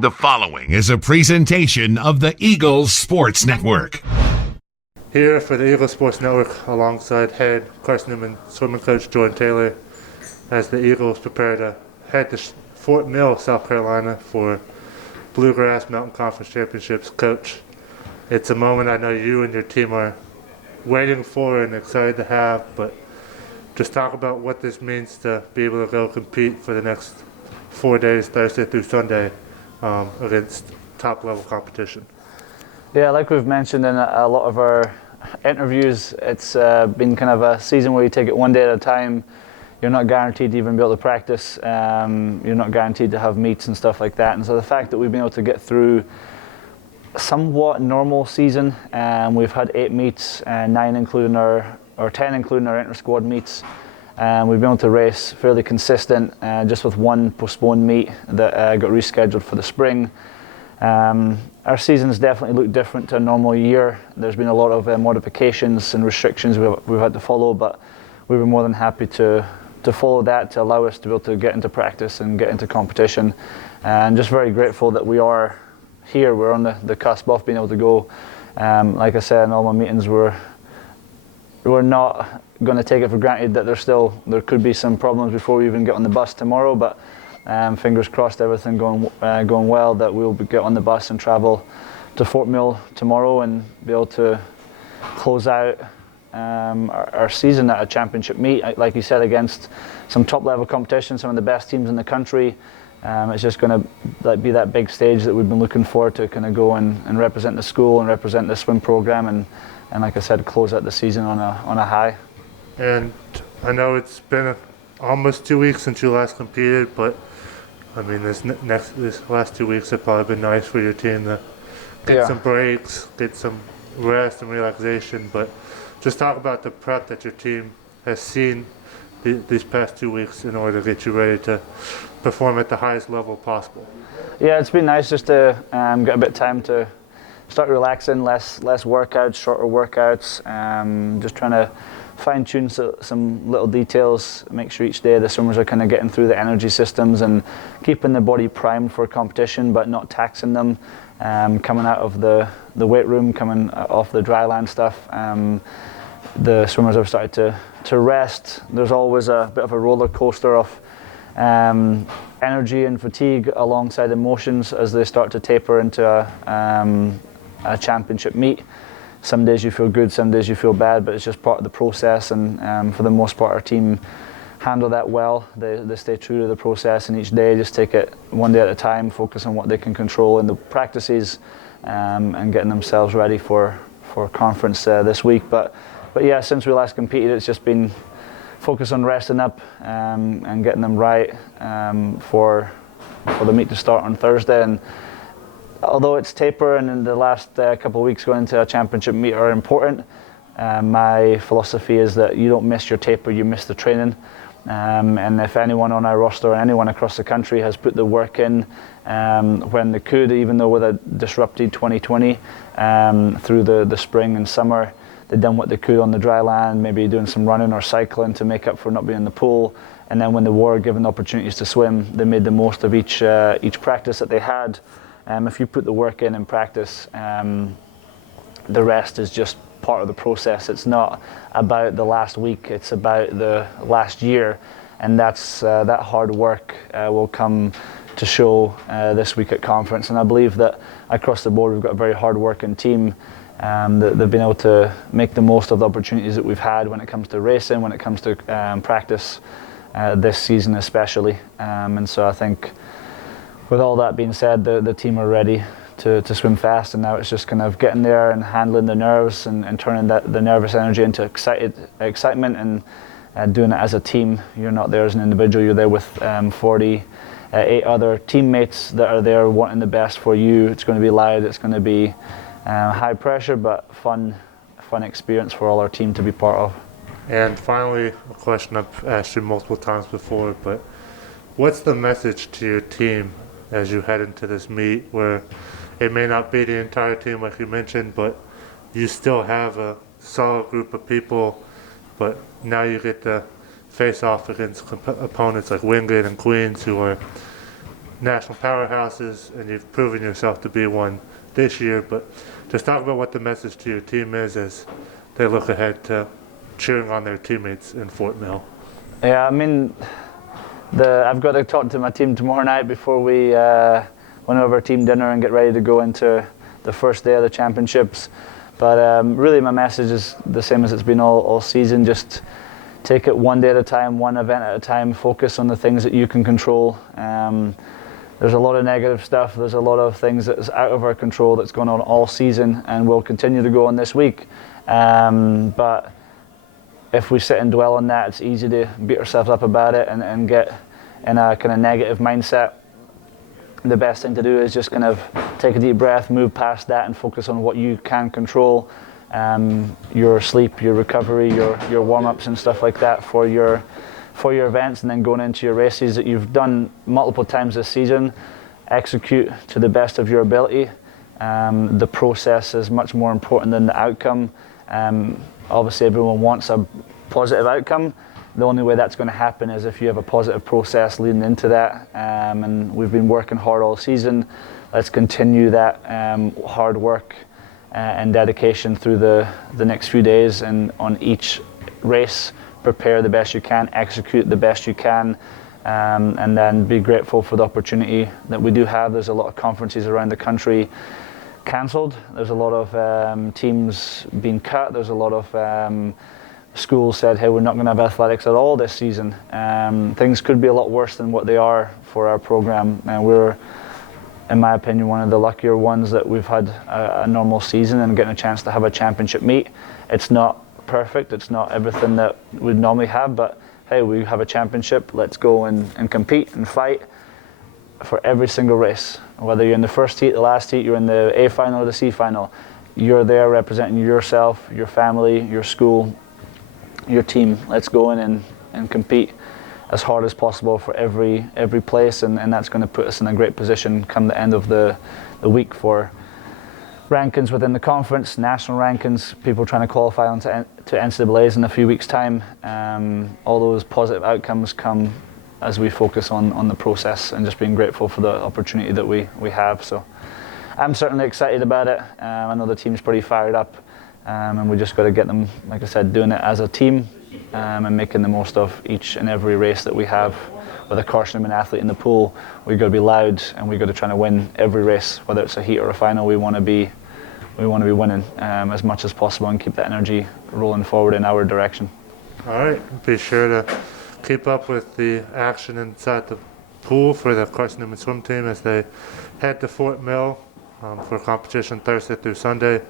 The following is a presentation of the Eagles Sports Network. Here for the Eagles Sports Network alongside head Carson-Newman swimming coach Jordan Taylor as the Eagles prepare to head to Fort Mill, South Carolina for Bluegrass Mountain Conference Championships. Coach, it's a moment I know you and your team are waiting for and excited to have, but just talk about what this means to be able to go compete for the next 4 days, Thursday through Sunday, against top-level competition. Yeah, like we've mentioned in a lot of our interviews, it's been kind of a season where you take it one day at a time. You're not guaranteed to even be able to practice. You're not guaranteed to have meets and stuff like that. And so the fact that we've been able to get through a somewhat normal season, we've had 8 meets, 10 including our inter-squad meets. We've been able to race fairly consistent, just with one postponed meet that got rescheduled for the spring. Our season's definitely looked different to a normal year. There's been a lot of modifications and restrictions we've had to follow, but we've been more than happy to follow that to allow us to be able to get into practice and get into competition. And just very grateful that we are here. We're on the cusp of being able to go. Like I said in all my meetings, we're not going to take it for granted that there could be some problems before we even get on the bus tomorrow, but fingers crossed everything going well, that we'll get on the bus and travel to Fort Mill tomorrow and be able to close out our season at a championship meet, like you said, against some top level competition, some of the best teams in the country. It's just going to be that big stage that we've been looking forward to, kind of go and represent the school and represent the swim program, and like I said, close out the season on a high. And I know it's been almost 2 weeks since you last competed, but I mean, this last 2 weeks have probably been nice for your team to get some breaks, get some rest and relaxation. But just talk about the prep that your team has seen these past 2 weeks in order to get you ready to perform at the highest level possible. Yeah, it's been nice just to get a bit of time to start relaxing, less workouts, shorter workouts, just trying to fine-tune some little details, make sure each day the swimmers are kind of getting through the energy systems and keeping the body primed for competition but not taxing them. Coming out of the weight room, coming off the dry land stuff, the swimmers have started to rest. There's always a bit of a roller coaster of energy and fatigue alongside emotions as they start to taper into a championship meet. Some days you feel good, some days you feel bad, but it's just part of the process, and for the most part our team handle that well. They stay true to the process, and each day just take it one day at a time, focus on what they can control in the practices, and getting themselves ready for conference this week. But yeah, since we last competed, it's just been focus on resting up and getting them right for the meet to start on Thursday. And although it's taper and in the last couple of weeks going into a championship meet are important, my philosophy is that you don't miss your taper, you miss the training. And if anyone on our roster or anyone across the country has put the work in when they could, even though with a disrupted 2020 through the spring and summer, they've done what they could on the dry land, maybe doing some running or cycling to make up for not being in the pool. And then when they were given opportunities to swim, they made the most of each practice that they had. If you put the work in practice, the rest is just part of the process. It's not about the last week, it's about the last year, and that's that hard work will come to show this week at conference. And I believe that across the board we've got a very hard working team that they've been able to make the most of the opportunities that we've had when it comes to racing, when it comes to practice this season especially. And so I think with all that being said, the team are ready to swim fast, and now it's just kind of getting there and handling the nerves and turning the nervous energy into excitement and doing it as a team. You're not there as an individual, you're there with 48 other teammates that are there wanting the best for you. It's going to be loud, it's going to be high pressure, but fun experience for all our team to be part of. And finally, a question I've asked you multiple times before, but what's the message to your team as you head into this meet, where it may not be the entire team like you mentioned, but you still have a solid group of people, but now you get to face off against opponents like Wingate and Queens, who are national powerhouses, and you've proven yourself to be one this year. But just talk about what the message to your team is as they look ahead to cheering on their teammates in Fort Mill. Yeah, I mean, I've got to talk to my team tomorrow night before we went over team dinner and get ready to go into the first day of the championships. But really my message is the same as it's been all season. Just take it one day at a time, one event at a time, focus on the things that you can control. There's a lot of negative stuff, there's a lot of things that's out of our control that's going on all season and will continue to go on this week. But if we sit and dwell on that, it's easy to beat ourselves up about it and get in a kind of negative mindset. The best thing to do is just kind of take a deep breath, move past that and focus on what you can control. Your sleep, your recovery, your warm-ups and stuff like that for your events, and then going into your races that you've done multiple times this season. Execute to the best of your ability. The process is much more important than the outcome. Obviously everyone wants a positive outcome. The only way that's going to happen is if you have a positive process leading into that, and we've been working hard all season. Let's continue that hard work and dedication through the next few days, and on each race prepare the best you can, execute the best you can, and then be grateful for the opportunity that we do have. There's a lot of conferences around the country cancelled. There's a lot of teams being cut. There's a lot of schools said, hey, we're not going to have athletics at all this season. Things could be a lot worse than what they are for our program, and we're, in my opinion, one of the luckier ones that we've had a normal season and getting a chance to have a championship meet. It's not perfect, it's not everything that we'd normally have, but hey, we have a championship. Let's go and compete and fight for every single race. Whether you're in the first heat, the last heat, you're in the A final or the C final, you're there representing yourself, your family, your school, your team. Let's go in and compete as hard as possible for every place, and that's going to put us in a great position come the end of the week for rankings within the conference, national rankings, people trying to qualify onto NCAAs in a few weeks' time. All those positive outcomes come as we focus on the process and just being grateful for the opportunity that we have. So I'm certainly excited about it. I know the team's pretty fired up, and we just got to get them, like I said, doing it as a team, and making the most of each and every race that we have. With a Carson-Newman athlete in the pool, we've got to be loud and we've got to try to win every race, whether it's a heat or a final. We want to be winning as much as possible and keep that energy rolling forward in our direction. All right, be sure to keep up with the action inside the pool for the Carson-Newman swim team as they head to Fort Mill for competition Thursday through Sunday.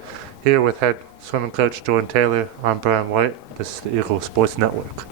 Here with head swimming coach Jordan Taylor, I'm Brian White. This is the Eagle Sports Network.